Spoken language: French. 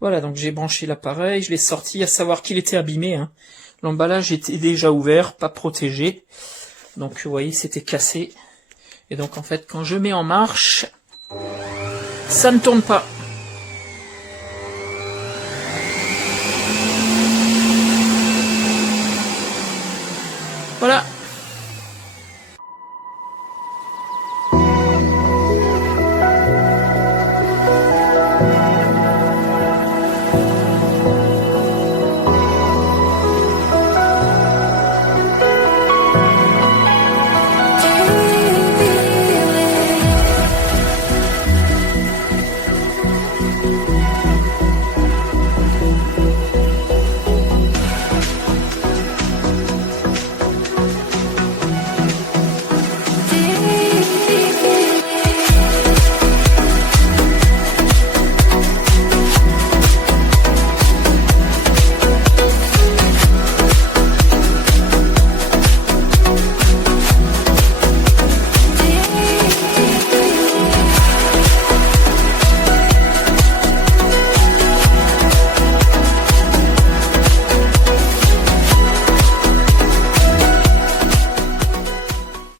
Voilà, donc j'ai branché l'appareil, je l'ai sorti, à savoir qu'il était abîmé, hein. L'emballage était déjà ouvert, pas protégé. Donc vous voyez, c'était cassé. Et donc en fait, quand je mets en marche, ça ne tourne pas.